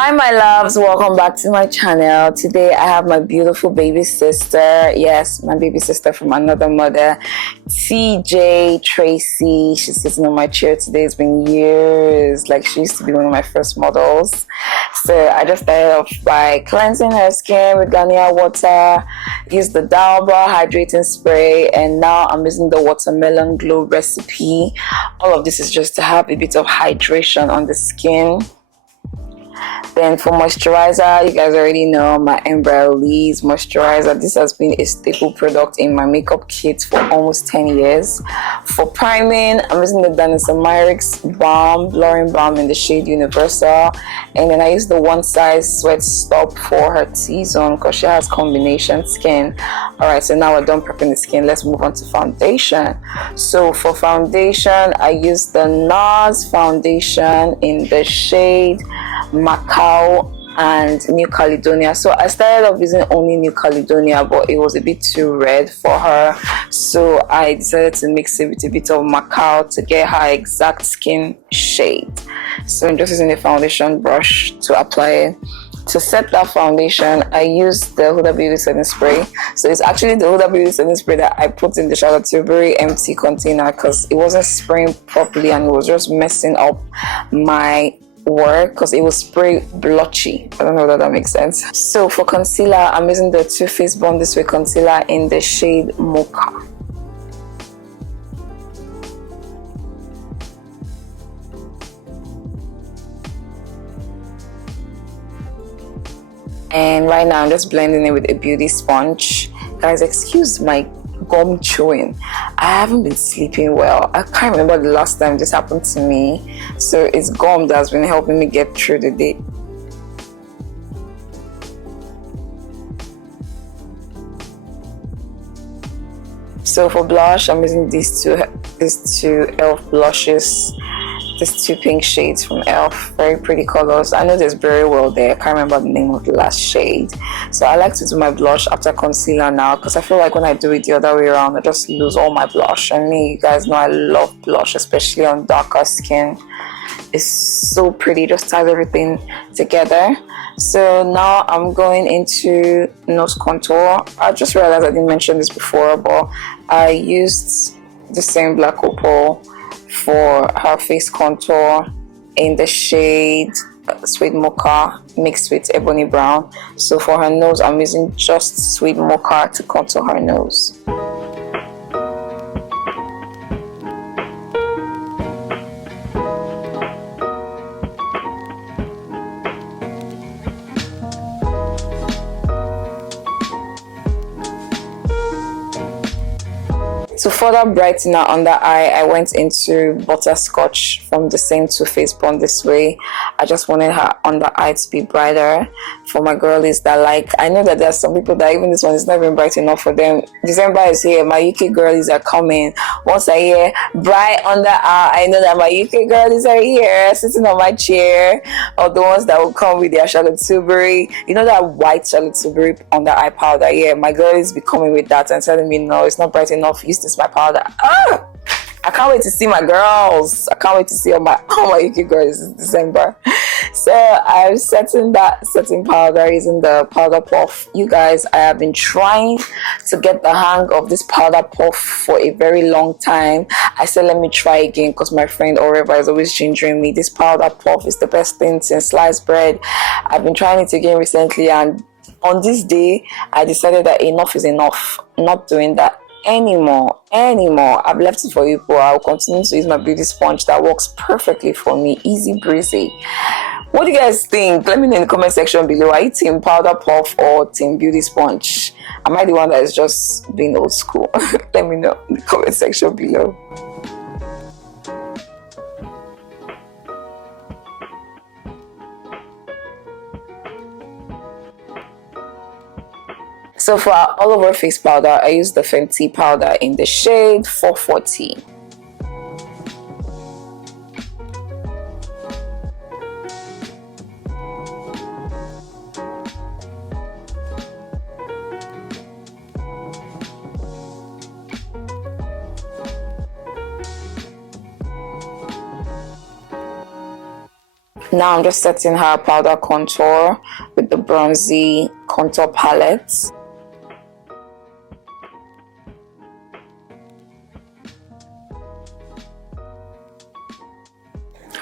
Hi my loves, welcome back to my channel. Today I have my beautiful baby sister. Yes, my baby sister from another mother, TJ Tracy. She's sitting on my chair today. It's been years. Like, she used to be one of my first models. So I just started off by cleansing her skin with Garnier water, used the Avour hydrating spray, and now I'm using the watermelon glow recipe. All of this is just to have a bit of hydration on the skin. Then for moisturizer, you guys already know my Embryolise moisturizer. This has been a staple product in my makeup kit for almost 10 years. For priming, I'm using the Danessa Myricks balm, blurring balm in the shade Universal. And then I use the One Size Sweat Stop for her T-zone because she has combination skin. Alright, so now we're done prepping the skin. Let's move on to foundation. So for foundation, I use the Nars foundation in the shade Macao and New Caledonia. So I started off using only New Caledonia, but it was a bit too red for her, so I decided to mix it with a bit of Macao to get her exact skin shade. So I'm just using the foundation brush to apply it. To set that foundation, I used the Hudabeauty setting spray. So it's actually the Hudabeauty setting spray that I put in the Tilbury empty container because it wasn't spraying properly and it was just messing up my work because it was spray blotchy. I don't know whether that makes sense. So for concealer, I'm using the Toofaced Born This Way concealer in the shade Mocha. And right now I'm just blending it with a beauty sponge. Guys, excuse my gum chewing. I haven't been sleeping well. I can't remember the last time this happened to me. So it's gum that's been helping me get through the day. So for blush, I'm using these two e.l.f. blushes. These two pink shades from e.l.f. Very pretty colors. I know there's very well there. I can't remember the name of the last shade. So I like to do my blush after concealer now because I feel like when I do it the other way around, I just lose all my blush. And me, you guys know I love blush, especially on darker skin. It's so pretty, just ties everything together. So now I'm going into nose contour. I just realized I didn't mention this before, but I used the same black Opal for her face contour in the shade Suede Mocha mixed with Ebony Brown. So for her nose, I'm using just Suede Mocha to contour her nose. To further brighten her under eye, I went into Butterscotch from the same Toofaced Born This Way. I just wanted her under eye to be brighter. For my girlies that like, I know that there are some people that even this one is not even bright enough for them. December is here, my UK girlies are coming. Once I hear bright under eye, I know that my UK girlies are here, sitting on my chair. Or the ones that will come with their Tilbury. You know that white Tilbury under eye powder? Yeah, my girlies be coming with that and telling me, no, it's not bright enough. Use this my powder. I can't wait to see my girls. I can't wait to see all my UK girls this December. So I'm setting that setting powder using the powder puff. You guys, I have been trying to get the hang of this powder puff for a very long time. I said let me try again because my friend Aureva is always gingering me. This powder puff is the best thing since sliced bread. I've been trying it again recently, and on this day I decided that enough is enough. I'm not doing that anymore. I've left it for you, but I'll continue to use my beauty sponge that works perfectly for me. Easy breezy. What do you guys think? Let me know in the comment section below. Are you team powder puff or team beauty sponge? Am I the one that is just being old school? Let me know in the comment section below. So for our all over face powder, I use the Fenty powder in the shade 440. Now I'm just setting her powder contour with the Bronzey contour palette.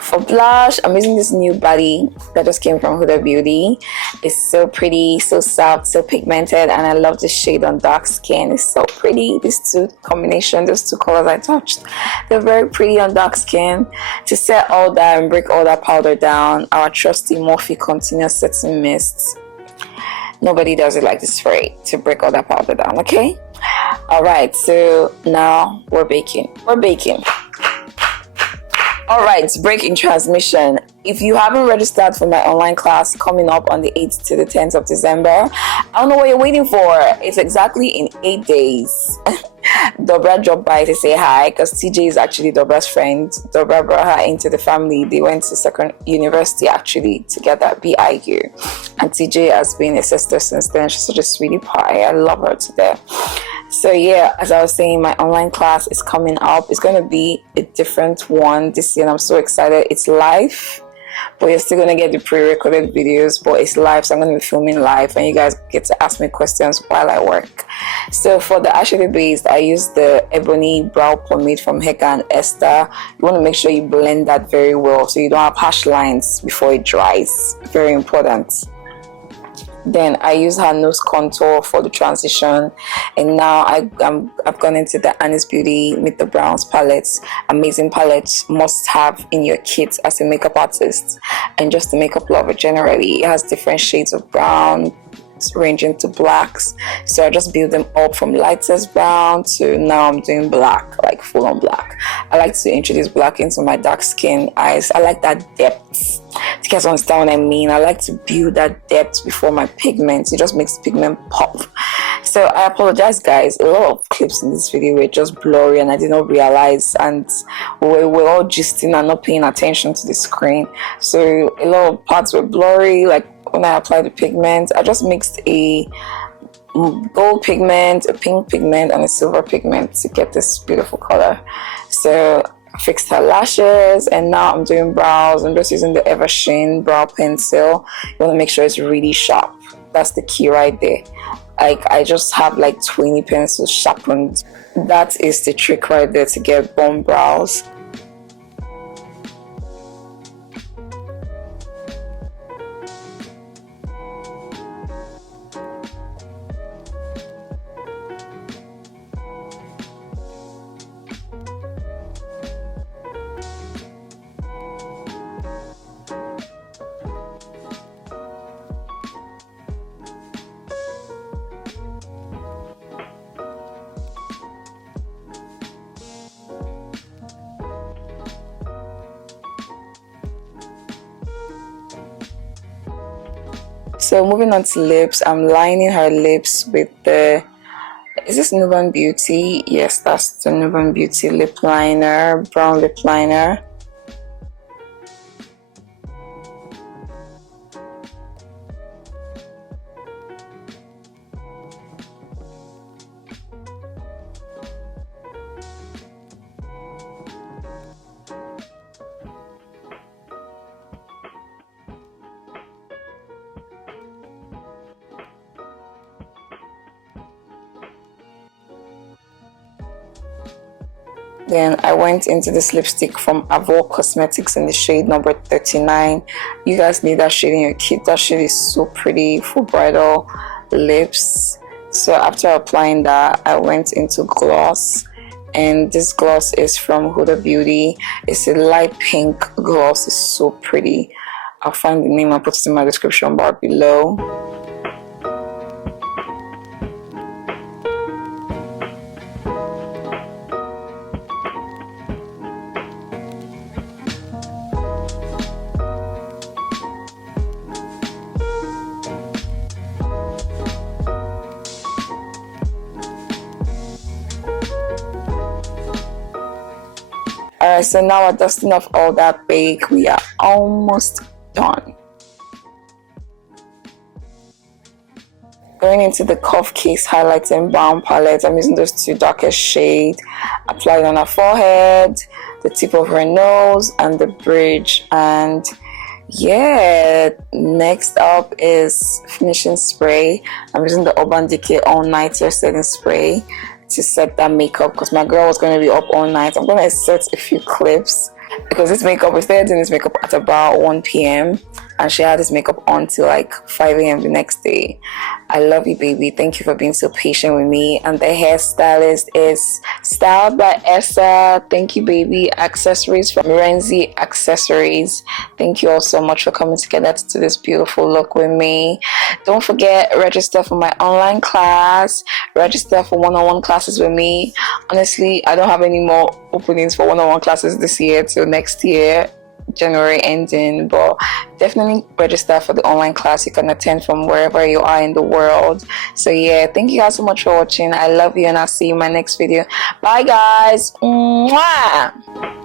For blush, I'm using this new body that just came from Hudabeauty. It's so pretty, so soft, so pigmented, and I love the shade on dark skin. It's so pretty. These two combinations, those two colors I touched, they're very pretty on dark skin. To set all that and break all that powder down, our trusty Morphe Continuous Setting Mist. Nobody does it like this for it, to break all that powder down, okay? Alright, so now we're baking. Alright, break in transmission. If you haven't registered for my online class coming up on the 8th to the 10th of December, I don't know what you're waiting for. It's exactly in 8 days. Dobra dropped by to say hi because TJ is actually Dobra's friend. Dobra brought her into the family. They went to second university actually together at BIU. And TJ has been a sister since then. She's such a sweetie pie. I love her to death. So yeah, as I was saying, my online class is coming up. It's going to be a different one this year and I'm so excited. It's live, but you're still going to get the pre-recorded videos, but it's live, so I'm going to be filming live and you guys get to ask me questions while I work. So for the eyeshadow base, I use the Ebony brow pomade from Heka and Esther. You want to make sure you blend that very well so you don't have harsh lines before it dries. Very important. Then I use her nose contour for the transition, and now I've gone into the Honest Beauty Meet the Browns palette. Amazing palette, must have in your kit as a makeup artist and just a makeup lover generally. It has different shades of brown ranging to blacks, so I just build them up from lightest brown to now I'm doing black, like full on black. I like to introduce black into my dark skin eyes. I like that depth. You guys understand what I mean? I like to build that depth before my pigment. It just makes the pigment pop. So I apologize guys, a lot of clips in this video were just blurry and I did not realize, and we're all gisting and not paying attention to the screen, so a lot of parts were blurry. Like when I applied the pigment, I just mixed a gold pigment, a pink pigment and a silver pigment to get this beautiful color. So I fixed her lashes and now I'm doing brows. I'm just using the Eversheen brow pencil. You want to make sure it's really sharp. That's the key right there. Like I just have like 20 pencils sharpened. That is the trick right there to get bomb brows. So moving on to lips, I'm lining her lips with the, is this Nuban Beauty? Yes, that's the Nuban Beauty lip liner, brown lip liner. Then I went into this lipstick from Avour Cosmetics in the shade number 39. You guys need that shade in your kit. That shade is so pretty for bridal lips. So after applying that, I went into gloss. And this gloss is from Hudabeauty. It's a light pink gloss. It's so pretty. I'll find the name and put it in my description bar below. Alright, so now we're dusting off all that bake. We are almost done. Going into the Cuff Case Highlighting Balm palette, I'm using those two darkest shades. Apply it on her forehead, the tip of her nose, and the bridge. And yeah, next up is finishing spray. I'm using the Urban Decay All Nighter setting spray to set that makeup because my girl was going to be up all night. I'm going to set a few clips because this makeup, we started doing this makeup at about 1 p.m. and she had this makeup on till like 5 a.m. the next day. I love you, baby. Thank you for being so patient with me. And the hairstylist is styled by Essa. Thank you, baby. Accessories from Renzi Accessories. Thank you all so much for coming together to do this beautiful look with me. Don't forget, register for my online class. Register for one-on-one classes with me. Honestly, I don't have any more openings for one-on-one classes this year till next year, January ending, but definitely register for the online class. You can attend from wherever you are in the world. So yeah, thank you guys so much for watching. I love you and I'll see you in my next video. Bye guys. Mwah!